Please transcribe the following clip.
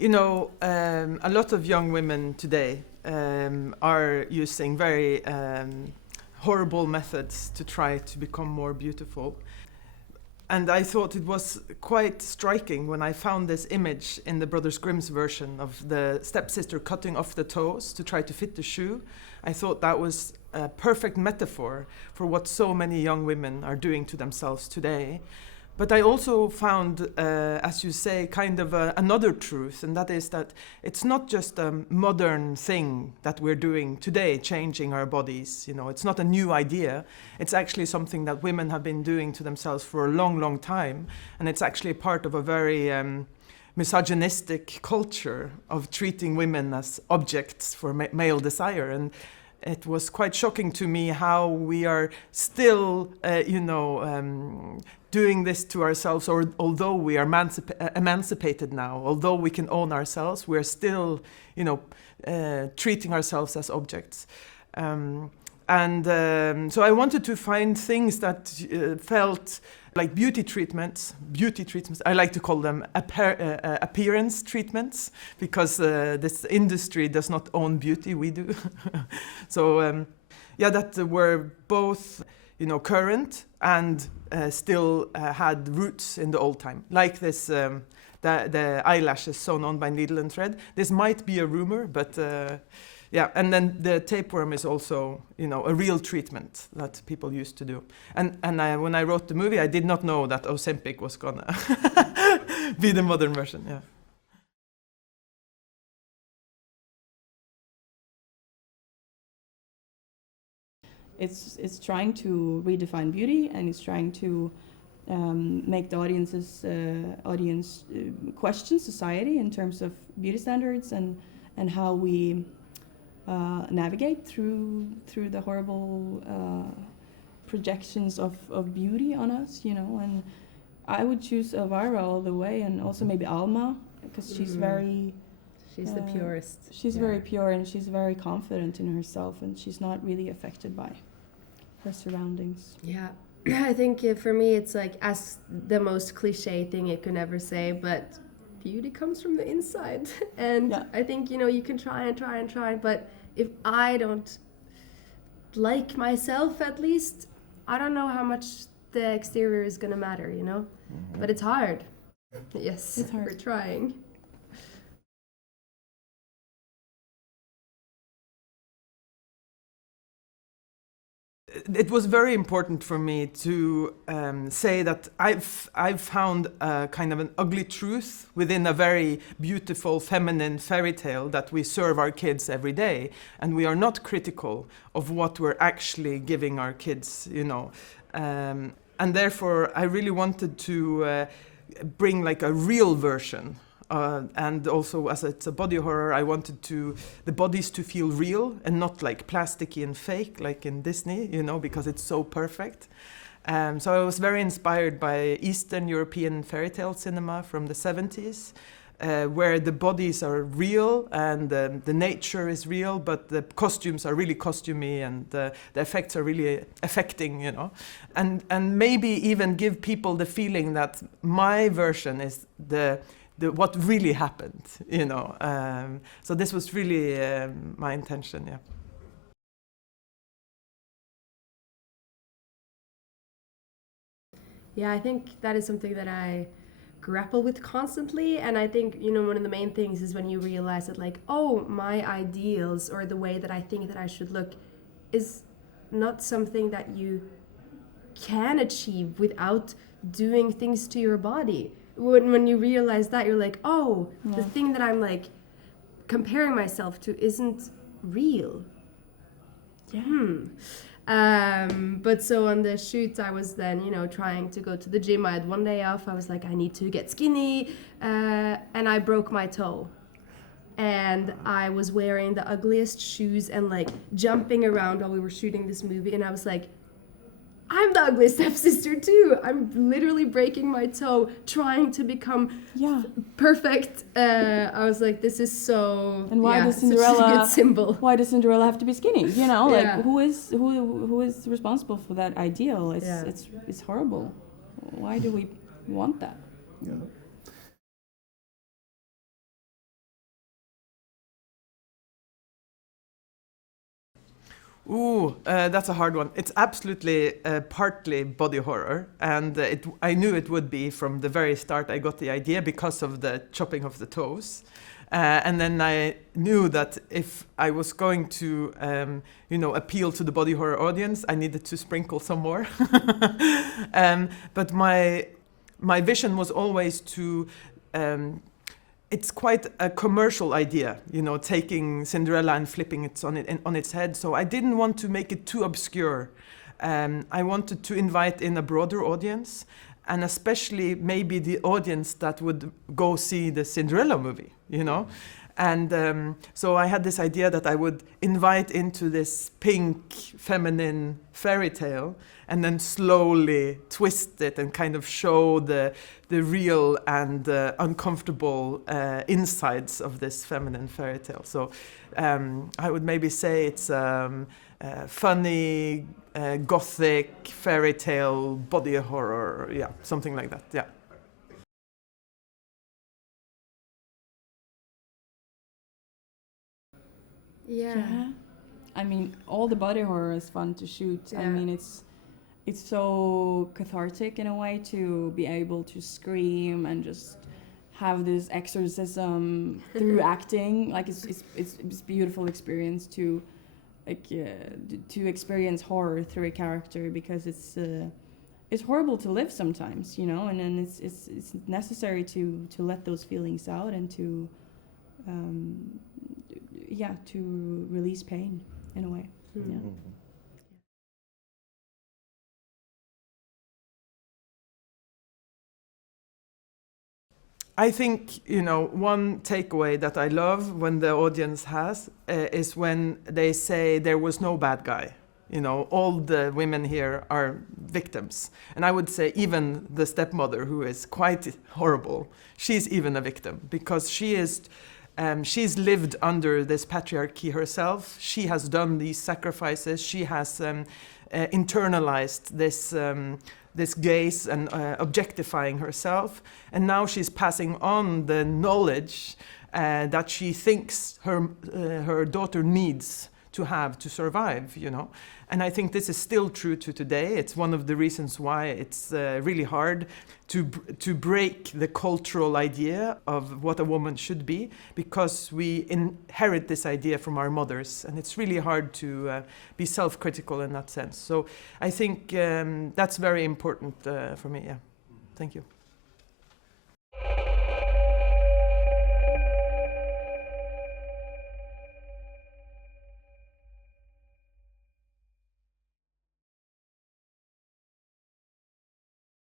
A lot of young women today are using very horrible methods to try to become more beautiful. And I thought it was quite striking when I found this image in the Brothers Grimm's version of the stepsister cutting off the toes to try to fit the shoe. I thought that was a perfect metaphor for what so many young women are doing to themselves today. But I also found, as you say, kind of another truth, and that is that it's not just a modern thing that we're doing today, changing our bodies. It's not a new idea. It's actually something that women have been doing to themselves for a long, long time, and it's actually part of a very misogynistic culture of treating women as objects for male desire. And it was quite shocking to me how we are still, doing this to ourselves, or although we are emancipated now, although we can own ourselves, we're still, treating ourselves as objects. So I wanted to find things that felt like beauty treatments. I like to call them appearance treatments, because this industry does not own beauty, we do. So that were both current and still had roots in the old time, like this the eyelashes sewn on by needle and thread. This might be a rumor, but and then the tapeworm is also a real treatment that people used to do. And when I wrote the movie, I did not know that Ozempic was gonna be the modern version. Yeah. It's trying to redefine beauty, and it's trying to make the audience question society in terms of beauty standards and how we navigate through the horrible projections of beauty on us, And I would choose Elvira all the way, and also maybe Alma, because she's very. She's the purest. She's very pure, and she's very confident in herself, and she's not really affected by her surroundings. Yeah, I think for me it's like as the most cliche thing it could ever say, but beauty comes from the inside. And I think, you can try, but if I don't like myself, at least, I don't know how much the exterior is gonna matter, Mm-hmm. But it's hard. Yes, it's hard. We're trying. It was very important for me to say that I've found a kind of an ugly truth within a very beautiful feminine fairy tale that we serve our kids every day, and we are not critical of what we're actually giving our kids, and therefore I really wanted to bring like a real version. And also, as it's a body horror, I wanted the bodies to feel real and not like plasticky and fake like in Disney, because it's so perfect. So I was very inspired by Eastern European fairy tale cinema from the 70s, where the bodies are real and the nature is real, but the costumes are really costumey and the effects are really affecting, and maybe even give people the feeling that my version is what really happened, So this was really my intention, yeah. Yeah, I think that is something that I grapple with constantly, and I think, one of the main things is when you realize that, like, oh, my ideals or the way that I think that I should look is not something that you can achieve without doing things to your body. When you realize that, you're like, oh, the thing that I'm like comparing myself to isn't real. But so on the shoot, I was then, trying to go to the gym. I had one day off. I was like, I need to get skinny, and I broke my toe. And I was wearing the ugliest shoes and like jumping around while we were shooting this movie, and I was like, I'm the ugly stepsister too. I'm literally breaking my toe, trying to become perfect. I was like, this is so. And why does Cinderella? Such a good symbol. Why does Cinderella have to be skinny? Like who is responsible for that ideal? It's horrible. Why do we want that? Yeah. Ooh, that's a hard one. It's absolutely partly body horror, and I knew it would be from the very start. I got the idea because of the chopping of the toes, and then I knew that if I was going to, appeal to the body horror audience, I needed to sprinkle some more. But my vision was always to. It's quite a commercial idea, taking Cinderella and flipping it on its head. So I didn't want to make it too obscure. I wanted to invite in a broader audience, and especially maybe the audience that would go see the Cinderella movie, And so I had this idea that I would invite into this pink, feminine fairy tale, and then slowly twist it and kind of show the real and uncomfortable insides of this feminine fairy tale. So I would maybe say it's funny, gothic fairy tale, body horror, yeah, something like that, yeah. Yeah. I mean, all the body horror is fun to shoot. Yeah. I mean, it's so cathartic in a way to be able to scream and just have this exorcism through acting. Like it's beautiful experience to to experience horror through a character, because it's horrible to live sometimes, and then it's necessary to let those feelings out and to to release pain in a way. Mm-hmm. Yeah. I think, one takeaway that I love when the audience has is when they say there was no bad guy. All the women here are victims. And I would say even the stepmother, who is quite horrible, she's even a victim, because she's lived under this patriarchy herself. She has done these sacrifices. She has internalized this gaze and objectifying herself. And now she's passing on the knowledge that she thinks her daughter needs to have to survive, And I think this is still true to today. It's one of the reasons why it's really hard to break the cultural idea of what a woman should be, because we inherit this idea from our mothers, and it's really hard to be self-critical in that sense. So I think that's very important for me, yeah. Thank you.